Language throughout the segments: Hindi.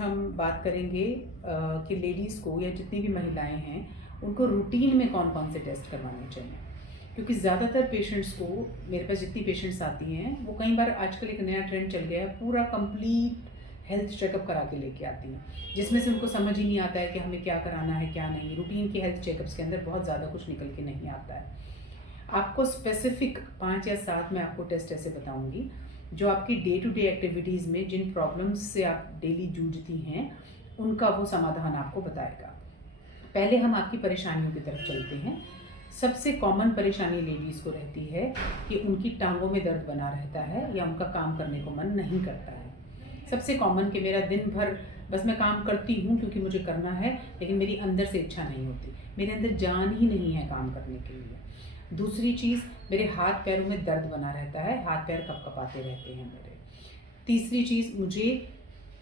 हम बात करेंगे कि लेडीज़ को या जितनी भी महिलाएं हैं उनको रूटीन में कौन कौन से टेस्ट करवाने चाहिए। क्योंकि ज़्यादातर पेशेंट्स को, मेरे पास जितनी पेशेंट्स आती हैं वो कई बार आजकल एक नया ट्रेंड चल गया है, पूरा कंप्लीट हेल्थ चेकअप करा के लेके आती हैं, जिसमें से उनको समझ ही नहीं आता है कि हमें क्या कराना है क्या नहीं। रूटीन के हेल्थ चेकअप्स के अंदर बहुत ज़्यादा कुछ निकल के नहीं आता है। आपको स्पेसिफिक 5 या 7 मैं आपको टेस्ट ऐसे बताऊंगी जो आपकी डे टू डे एक्टिविटीज़ में जिन प्रॉब्लम्स से आप डेली जूझती हैं उनका वो समाधान आपको बताएगा। पहले हम आपकी परेशानियों की तरफ चलते हैं। सबसे कॉमन परेशानी लेडीज़ को रहती है कि उनकी टांगों में दर्द बना रहता है या उनका काम करने को मन नहीं करता है। सबसे कॉमन कि मेरा दिन भर बस मैं काम करती हूँ क्योंकि मुझे करना है, लेकिन मेरी अंदर से इच्छा नहीं होती, मेरे अंदर जान ही नहीं है काम करने के लिए। दूसरी चीज़, मेरे हाथ पैरों में दर्द बना रहता है, हाथ पैर कपकपाते रहते हैं मेरे। तीसरी चीज़, मुझे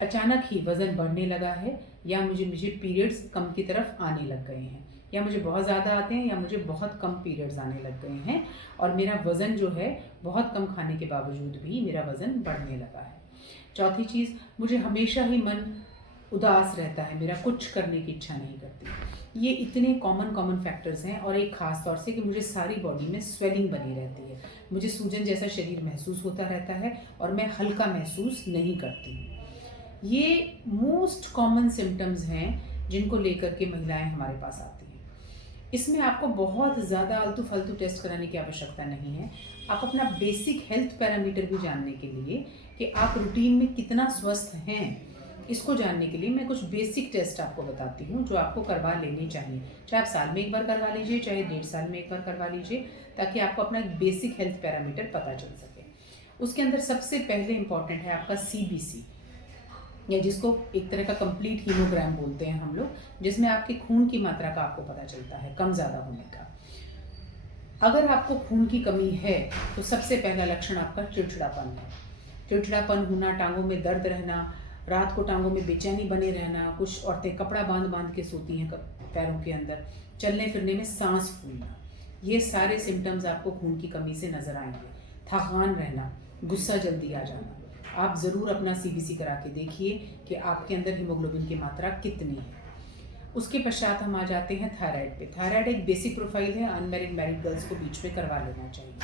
अचानक ही वज़न बढ़ने लगा है या मुझे मुझे पीरियड्स कम की तरफ आने लग गए हैं, या मुझे बहुत ज़्यादा आते हैं या मुझे बहुत कम पीरियड्स आने लग गए हैं और मेरा वज़न जो है बहुत कम खाने के बावजूद भी मेरा वज़न बढ़ने लगा है। चौथी चीज़, मुझे हमेशा ही मन उदास रहता है, मेरा कुछ करने की इच्छा नहीं करती। ये इतने कॉमन फैक्टर्स हैं। और एक ख़ास तौर से कि मुझे सारी बॉडी में स्वेलिंग बनी रहती है, मुझे सूजन जैसा शरीर महसूस होता रहता है और मैं हल्का महसूस नहीं करती हूँ। ये मोस्ट कॉमन सिम्टम्स हैं जिनको लेकर के महिलाएं हमारे पास आती हैं। इसमें आपको बहुत ज़्यादा आलतू फालतू टेस्ट कराने की आवश्यकता नहीं है। आप अपना बेसिक हेल्थ पैरामीटर भी जानने के लिए कि आप रूटीन में कितना स्वस्थ हैं, इसको जानने के लिए मैं कुछ बेसिक टेस्ट आपको बताती हूँ जो आपको करवा लेने चाहिए। चाहे आप साल में एक बार करवा लीजिए, चाहे 1.5 साल में एक बार करवा लीजिए, ताकि आपको अपना बेसिक हेल्थ पैरामीटर पता चल सके। उसके अंदर सबसे पहले इम्पॉर्टेंट है आपका CBC, या जिसको एक तरह का कंप्लीट हीमोग्राम बोलते हैं हम लोग, जिसमें आपके खून की मात्रा का आपको पता चलता है कम ज़्यादा होने का। अगर आपको खून की कमी है तो सबसे पहला लक्षण आपका चिड़चिड़ापन है। चिड़चिड़ापन होना, टांगों में दर्द रहना, रात को टांगों में बेचैनी बने रहना, कुछ औरतें कपड़ा बांध बांध के सोती हैं पैरों के अंदर, चलने फिरने में सांस फूलना, ये सारे सिम्टम्स आपको खून की कमी से नज़र आएंगे। थकान रहना, गुस्सा जल्दी आ जाना। आप ज़रूर अपना CBC करा के देखिए कि आपके अंदर हीमोग्लोबिन की मात्रा कितनी है। उसके पश्चात हम आ जाते हैं थायराइड पे। थायराइड एक बेसिक प्रोफाइल है, अनमैरिड मैरिड गर्ल्स को बीच में करवा लेना चाहिए।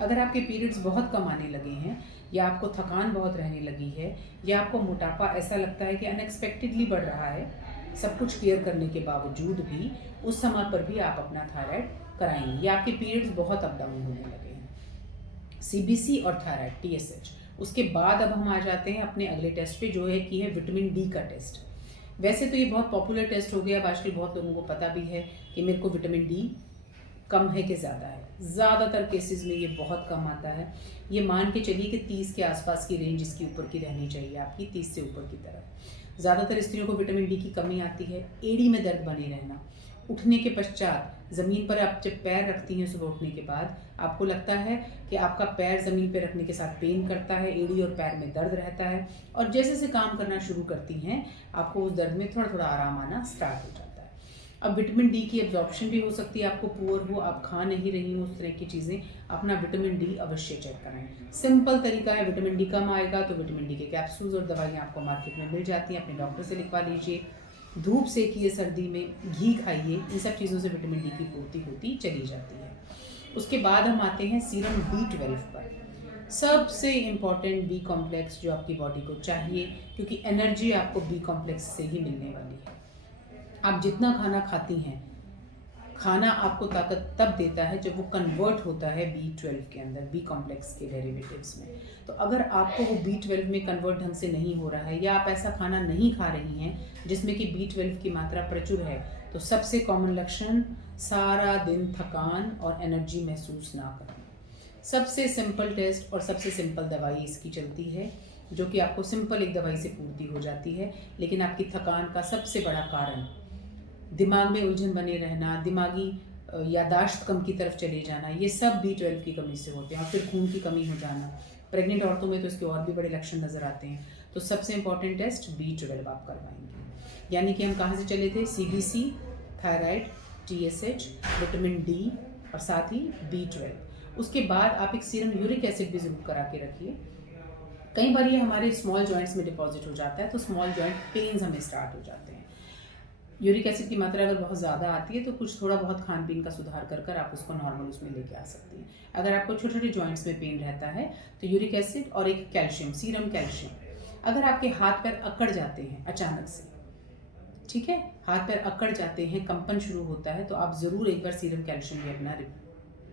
अगर आपके पीरियड्स बहुत कम आने लगे हैं, या आपको थकान बहुत रहने लगी है, या आपको मोटापा ऐसा लगता है कि अनएक्सपेक्टेडली बढ़ रहा है सब कुछ केयर करने के बावजूद भी, उस समय पर भी आप अपना थायराइड कराएंगे, या आपके पीरियड्स बहुत अप डाउन होने लगे हैं। CBC और थायराइड TSH। उसके बाद अब हम आ जाते हैं अपने अगले टेस्ट पे, जो है कि है विटामिन D का टेस्ट। वैसे तो ये बहुत पॉपुलर टेस्ट हो गया, अब आजकल बहुत लोगों को पता भी है कि मेरे को विटामिन D कम है कि ज़्यादा है। ज़्यादातर केसेस में ये बहुत कम आता है। ये मान के चलिए कि 30 के आसपास की रेंज इसकी ऊपर की रहनी चाहिए आपकी, 30 से ऊपर की तरफ। ज़्यादातर स्त्रियों को विटामिन D की कमी आती है। एड़ी में दर्द बने रहना, उठने के पश्चात ज़मीन पर आप जब पैर रखती हैं सुबह उठने के बाद, आपको लगता है कि आपका पैर ज़मीन पर रखने के साथ पेन करता है, एड़ी और पैर में दर्द रहता है, और जैसे जैसे काम करना शुरू करती हैं आपको उस दर्द में थोड़ा थोड़ा आराम आना स्टार्ट हो जाता है। अब विटामिन D की एब्जॉर्प्शन भी हो सकती है, आपको पुअर हो, आप खा नहीं रही हो उस तरह की चीज़ें, अपना विटामिन D अवश्य चेक कराएं। सिंपल तरीका है, विटामिन D कम आएगा तो विटामिन D के कैप्सूल्स और दवाइयाँ आपको मार्केट में मिल जाती हैं, अपने डॉक्टर से लिखवा लीजिए। धूप सेकिए सर्दी में, घी खाइए, इन सब चीज़ों से विटामिन D की पूर्ति होती चली जाती है। उसके बाद हम आते हैं सीरम B12 पर। सबसे इम्पॉर्टेंट B कॉम्प्लेक्स जो आपकी बॉडी को चाहिए, क्योंकि एनर्जी आपको B कॉम्प्लेक्स से ही मिलने वाली है। आप जितना खाना खाती हैं, खाना आपको ताकत तब देता है जब वो कन्वर्ट होता है B12 के अंदर, B कॉम्प्लेक्स के डेरिवेटिव्स में। तो अगर आपको वो B12 में कन्वर्ट ढंग से नहीं हो रहा है, या आप ऐसा खाना नहीं खा रही हैं जिसमें कि B12 की मात्रा प्रचुर है, तो सबसे कॉमन लक्षण सारा दिन थकान और एनर्जी महसूस ना करना। सबसे सिंपल टेस्ट और सबसे सिंपल दवाई इसकी चलती है, जो कि आपको सिंपल एक दवाई से पूर्ति हो जाती है, लेकिन आपकी थकान का सबसे बड़ा कारण दिमाग में उलझन बने रहना, दिमागी यादाश्त कम की तरफ चले जाना, ये सब B12 की कमी से होते हैं। और फिर खून की कमी हो जाना, प्रेग्नेंट औरतों में तो इसके और भी बड़े लक्षण नज़र आते हैं। तो सबसे इंपॉर्टेंट टेस्ट B12 आप करवाएंगे। यानी कि हम कहाँ से चले थे? CBC, thyroid, TSH, vitamin D और साथ ही B12। उसके बाद आप एक सीरम यूरिक एसिड भी ज़रूर करा के रखिए। कई बार ये हमारे स्मॉल जॉइंट्स में डिपॉजिट हो जाता है, तो स्मॉल जॉइंट पेन्स हमें स्टार्ट हो जाते हैं। यूरिक एसिड की मात्रा अगर बहुत ज़्यादा आती है तो कुछ थोड़ा बहुत खान पीन का सुधार कर कर आप उसको नॉर्मल उसमें लेके आ सकती हैं। अगर आपको छोटे छोटे जॉइंट्स में पेन रहता है तो यूरिक एसिड और एक कैल्शियम, सीरम कैल्शियम, अगर आपके हाथ पैर अकड़ जाते हैं अचानक से, ठीक है, हाथ पैर अकड़ जाते हैं, कंपन शुरू होता है, तो आप ज़रूर एक बार सीरम कैल्शियम भी अपना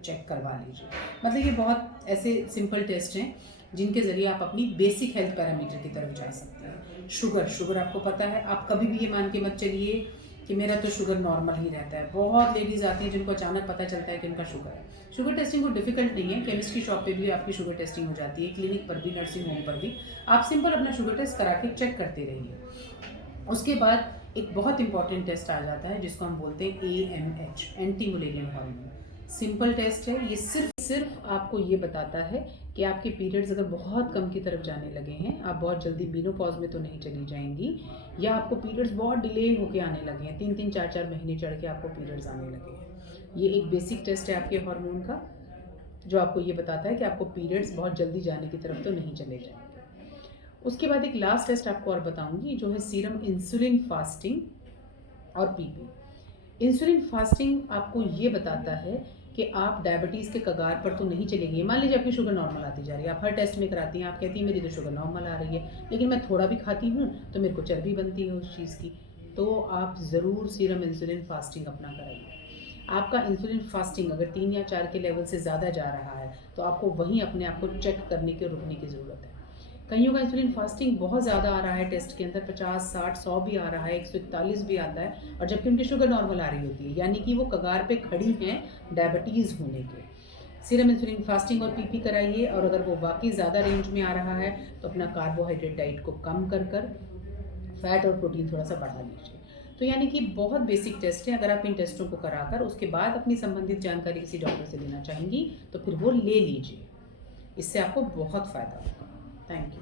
चेक करवा लीजिए। मतलब ये बहुत ऐसे सिंपल टेस्ट हैं जिनके ज़रिए आप अपनी बेसिक हेल्थ पैरामीटर की तरफ जा सकते हैं। शुगर आपको पता है, आप कभी भी ये मान के मत चलिए कि मेरा तो शुगर नॉर्मल ही रहता है। बहुत लेडीज़ आती हैं जिनको अचानक पता चलता है कि उनका शुगर है। शुगर टेस्टिंग को डिफिकल्ट नहीं है, केमिस्ट्री शॉप पे भी आपकी शुगर टेस्टिंग हो जाती है, क्लिनिक पर भी, नर्सिंग होम पर भी। आप सिंपल अपना शुगर टेस्ट करा के चेक करते रहिए। उसके बाद एक बहुत इंपॉर्टेंट टेस्ट आ जाता है जिसको हम बोलते हैं AMH, anti Mullerian hormone. Simple test है, ये सिर्फ आपको ये बताता है कि आपके पीरियड्स अगर बहुत कम की तरफ जाने लगे हैं, आप बहुत जल्दी मेनोपॉज में तो नहीं चली जाएंगी, या आपको पीरियड्स बहुत डिले होके आने लगे हैं, 3-3, 4-4 महीने चढ़ के आपको पीरियड्स आने लगे हैं। ये एक बेसिक टेस्ट है आपके हार्मोन का, जो आपको ये बताता है कि आपको पीरियड्स बहुत जल्दी जाने की तरफ तो नहीं चले जाएंगे। उसके बाद एक लास्ट टेस्ट आपको और बताऊंगी, जो है सीरम इंसुलिन फास्टिंग और PP। इंसुलिन फास्टिंग आपको ये बताता है कि आप डायबिटीज़ के कगार पर तो नहीं चलेंगे। मान लीजिए आपकी शुगर नॉर्मल आती जा रही है, आप हर टेस्ट में कराती हैं, आप कहती हैं मेरी तो शुगर नॉर्मल आ रही है, लेकिन मैं थोड़ा भी खाती हूँ तो मेरे को चर्बी बनती है उस चीज़ की, तो आप ज़रूर सीरम इंसुलिन फास्टिंग अपना कराइए। आपका इंसुलिन फास्टिंग अगर 3 या 4 के लेवल से ज़्यादा जा रहा है तो आपको वहीं अपने आप को चेक करने के रुकने की ज़रूरत है। कईयों का इंसुलिन फास्टिंग बहुत ज़्यादा आ रहा है, टेस्ट के अंदर 50, 60, 100 भी आ रहा है, 141 भी आता है, और जबकि उनकी शुगर नॉर्मल आ रही होती है, यानी कि वो कगार पे खड़ी हैं डायबिटीज़ होने के। सीरम इंसुलिन फास्टिंग और PP कराइए, और अगर वो वाकई ज़्यादा रेंज में आ रहा है तो अपना कार्बोहाइड्रेट डाइट को कम कर फैट और प्रोटीन थोड़ा सा बढ़ा लीजिए। तो यानी कि बहुत बेसिक टेस्ट है। अगर आप इन टेस्टों को कराकर उसके बाद अपनी संबंधित जानकारी किसी डॉक्टर से लेना चाहेंगी तो फिर वो ले लीजिए, इससे आपको बहुत फ़ायदा होगा। Thank you.